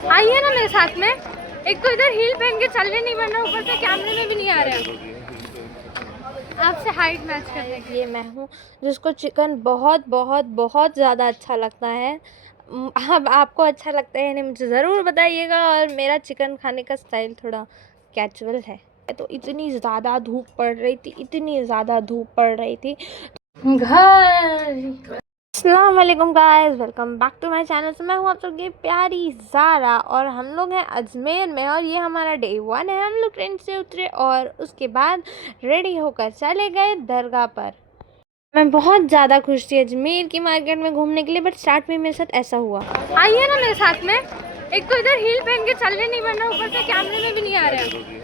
आइए ना मेरे साथ में। एक तो इधर हील पहन के चलने नहीं बन रहा, ऊपर से कैमरे में भी नहीं आ रहे हैं। आपसे हाइट मैच करने के लिए मैं हूँ जिसको चिकन बहुत बहुत बहुत ज़्यादा अच्छा लगता है। अब आपको अच्छा लगता है नहीं मुझे ज़रूर बताइएगा। और मेरा चिकन खाने का स्टाइल थोड़ा कैजुअल है। तो इतनी ज़्यादा धूप पड़ रही थी, इतनी ज़्यादा धूप पड़ रही थी घर। अस्सलाम वालेकुम guys, welcome back to my channel. मैं हूँ आप सबकी प्यारी ज़ारा और हम लोग हैं अजमेर में और ये हमारा डे 1 है। हम लोग ट्रेन से उतरे और उसके बाद रेडी होकर चले गए दरगाह पर। मैं बहुत ज़्यादा खुश थी अजमेर की मार्केट में घूमने के लिए, बट स्टार्ट में मेरे साथ ऐसा हुआ। आइए ना मेरे साथ में। एक तो इधर हील पहन के चलने नहीं बन रहा, ऊपर से कैमरे में भी नहीं आ रहा है।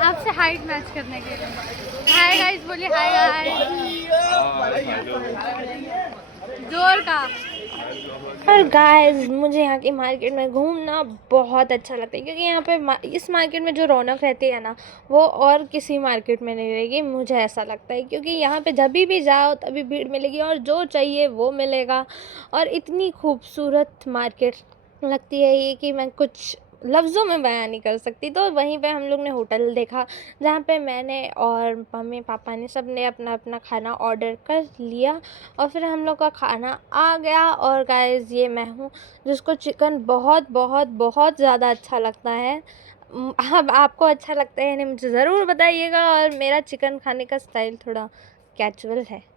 आपसे हाइट मैच करने के लिए हाय गाइस बोलिए, हाय गाइस जोर का। और गाइस मुझे यहाँ की मार्केट में घूमना बहुत अच्छा लगता है क्योंकि यहाँ पे इस मार्केट में जो रौनक रहती है ना वो और किसी मार्केट में नहीं रहेगी, मुझे ऐसा लगता है। क्योंकि यहाँ पे जब भी जाओ तभी भीड़ मिलेगी और जो चाहिए वो मिलेगा। और इतनी खूबसूरत मार्केट लगती है ये कि मैं कुछ लफ्ज़ों में बयान नहीं कर सकती। तो वहीं पे हम लोग ने होटल देखा जहाँ पे मैंने और मम्मी पापा ने सब ने अपना अपना खाना ऑर्डर कर लिया और फिर हम लोग का खाना आ गया। और गाइस ये मैं हूँ जिसको चिकन बहुत बहुत बहुत ज़्यादा अच्छा लगता है। अब आपको अच्छा लगता है नहीं मुझे ज़रूर बताइएगा। और मेरा चिकन खाने का स्टाइल थोड़ा कैजुअल है।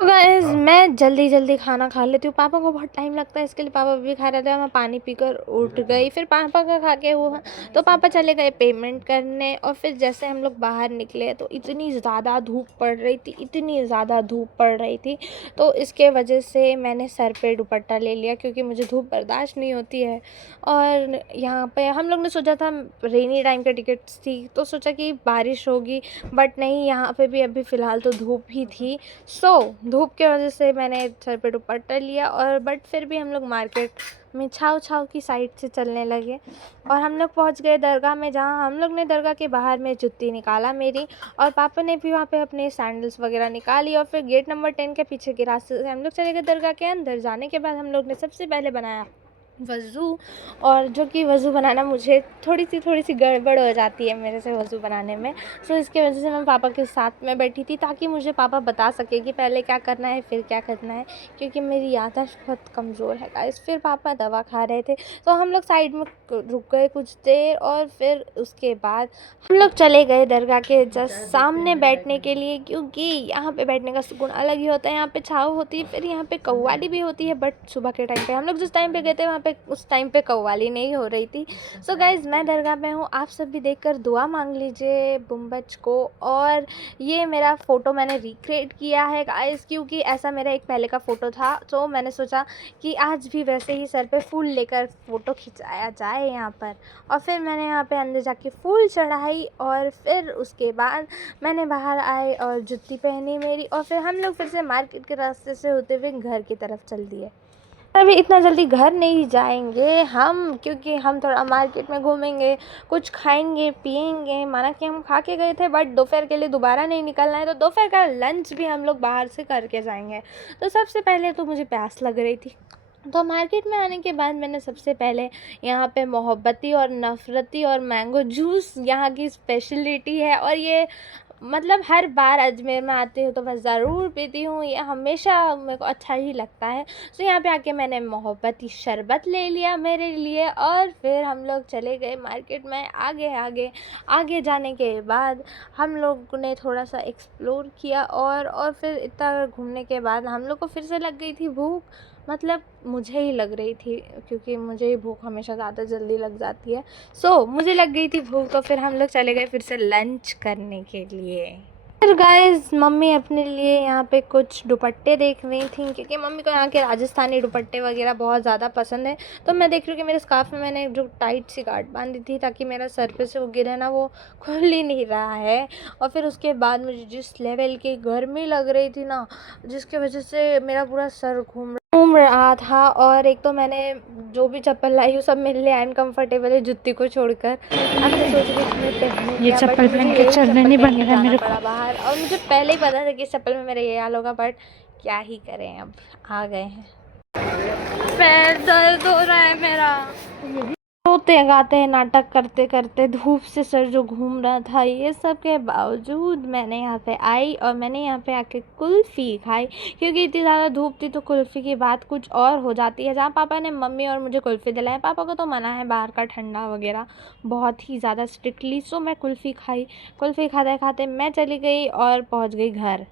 तो गाइस मैं जल्दी जल्दी खाना खा लेती हूँ, पापा को बहुत टाइम लगता है इसके लिए पापा भी खा रहे थे। मैं पानी पीकर उठ गई, फिर पापा का खा के हुआ तो पापा चले गए पेमेंट करने। और फिर जैसे हम लोग बाहर निकले तो इतनी ज़्यादा धूप पड़ रही थी, इतनी ज़्यादा धूप पड़ रही थी। तो इसके वजह से मैंने सर पे दुपट्टा ले लिया क्योंकि मुझे धूप बर्दाश्त नहीं होती है। और यहाँ पे हम लोग ने सोचा था रेनी टाइम का टिकट्स थी तो सोचा कि बारिश होगी, बट नहीं, यहाँ पे भी अभी फ़िलहाल तो धूप ही थी। धूप के वजह से मैंने सर पे दुपट्टा लिया और बट फिर भी हम लोग मार्केट में छाव छाव की साइड से चलने लगे। और हम लोग पहुंच गए दरगाह में, जहां हम लोग ने दरगाह के बाहर में जूती निकाला मेरी, और पापा ने भी वहां पे अपने सैंडल्स वगैरह निकाली। और फिर गेट नंबर 10 के पीछे के रास्ते से हम लोग चले गए दरगाह के अंदर। जाने के बाद हम लोग ने सबसे पहले बनाया वज़ू, और जो कि वज़ू बनाना मुझे थोड़ी सी गड़बड़ हो जाती है मेरे से वज़ू बनाने में। सो इसके वजह से मैं पापा के साथ में बैठी थी ताकि मुझे पापा बता सके कि पहले क्या करना है फिर क्या करना है, क्योंकि मेरी याददाश्त बहुत कमज़ोर है गाइस। फिर पापा दवा खा रहे थे तो हम लोग साइड में रुक गए कुछ देर। और फिर उसके बाद हम लोग चले गए दरगाह के जस्ट सामने बैठने के लिए, क्योंकि यहाँ पे बैठने का सुकून अलग ही होता है। यहाँ पे छाँव होती है, फिर यहाँ पे कव्वाली भी होती है, बट सुबह के टाइम पे हम लोग जिस टाइम पे गए थे वहाँ पे उस टाइम पे कव्वाली नहीं हो रही थी। सो गाइज़ मैं दरगाह में हूँ, आप सब भी देखकर दुआ मांग लीजिए गुंबज को। और ये मेरा फ़ोटो मैंने रिक्रिएट किया है गाइज़, क्योंकि ऐसा मेरा एक पहले का फ़ोटो था तो मैंने सोचा कि आज भी वैसे ही सर पे फूल लेकर फ़ोटो खिंचाया जाए यहाँ पर। और फिर मैंने यहाँ पे अंदर जाके फूल चढ़ाई और फिर उसके बाद मैंने बाहर आई और जूती पहनी मेरी। और फिर हम लोग फिर से मार्केट के रास्ते से होते हुए घर की तरफ चल दिए। अभी इतना जल्दी घर नहीं जाएंगे हम, क्योंकि हम थोड़ा मार्केट में घूमेंगे, कुछ खाएंगे पिएंगे। माना कि हम खा के गए थे बट दोपहर के लिए दोबारा नहीं निकलना है, तो दोपहर का लंच भी हम लोग बाहर से करके जाएंगे। तो सबसे पहले तो मुझे प्यास लग रही थी, तो मार्केट में आने के बाद मैंने सबसे पहले यहाँ पे मोहब्बती और नफ़रती और मैंगो जूस यहाँ की स्पेशलिटी है। और ये मतलब हर बार अजमेर में आती हूँ तो मैं ज़रूर पीती हूँ, ये हमेशा मेरे को अच्छा ही लगता है। तो यहाँ पे आके मैंने मोहब्बती शरबत ले लिया मेरे लिए। और फिर हम लोग चले गए मार्केट में आगे आगे आगे जाने के बाद हम लोग ने थोड़ा सा एक्सप्लोर किया। और फिर इतना घूमने के बाद हम लोग को फिर से लग गई थी भूख, मतलब मुझे ही लग रही थी क्योंकि मुझे ही भूख हमेशा ज़्यादा जल्दी लग जाती है। मुझे लग गई थी भूख, तो फिर हम लोग चले गए फिर से लंच करने के लिए। फिर गाइस मम्मी अपने लिए यहाँ पे कुछ दुपट्टे देख रही थी, क्योंकि मम्मी को यहाँ के राजस्थानी दुपट्टे वगैरह बहुत ज़्यादा पसंद है। तो मैं देख रही हूँ कि मेरे स्कार्फ में मैंने जो टाइट सी गांठ बांधी थी ताकि मेरा सर पे से वो गिरे ना, वो खुल ही नहीं रहा है। और फिर उसके बाद मुझे जिस लेवल की गर्मी लग रही थी ना, जिसकी वजह से मेरा पूरा सर घूम रहा था। और एक तो मैंने जो भी चप्पल लाई हूँ सब मेरे लिए अनकंफर्टेबल है जूती को छोड़कर। अब मैं सोच रही थी मैं पहनूं ये क्या, बट चप्पल मुझे पहन के यही चलने चप्पल नहीं पहन बन के रहा जाना मेरे पड़ा को। बाहर। और मुझे पहले ही पता था कि इस चप्पल में मेरा ये हाल होगा, बट क्या ही करें, अब आ गए हैं। पैर दर्द हो रहा है मेरा। रोते गाते नाटक करते करते धूप से सर जो घूम रहा था, ये सब के बावजूद मैंने यहाँ पे आई और मैंने यहाँ पे आके कुल्फ़ी खाई, क्योंकि इतनी ज़्यादा धूप थी तो कुल्फ़ी की बात कुछ और हो जाती है। जहाँ पापा ने मम्मी और मुझे कुल्फ़ी दिलाई, पापा को तो मना है बाहर का ठंडा वगैरह बहुत ही ज़्यादा स्ट्रिक्टली, सो मैं कुल्फ़ी खाई। कुल्फ़ी खाते खाते मैं चली गई और पहुँच गई घर।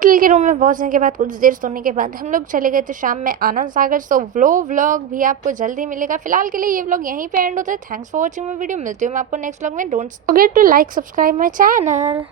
होटल के रूम में पहुंचने के बाद कुछ देर सोने के बाद हम लोग चले गए थे शाम में आनंद सागर। सो व्लॉग भी आपको जल्दी मिलेगा। फिलहाल के लिए ये व्लॉग यहीं पे एंड होता है। Thanks for watching my video. मिलती हूँ मैं आपको नेक्स्ट व्लॉग में। Don't forget to like subscribe my channel.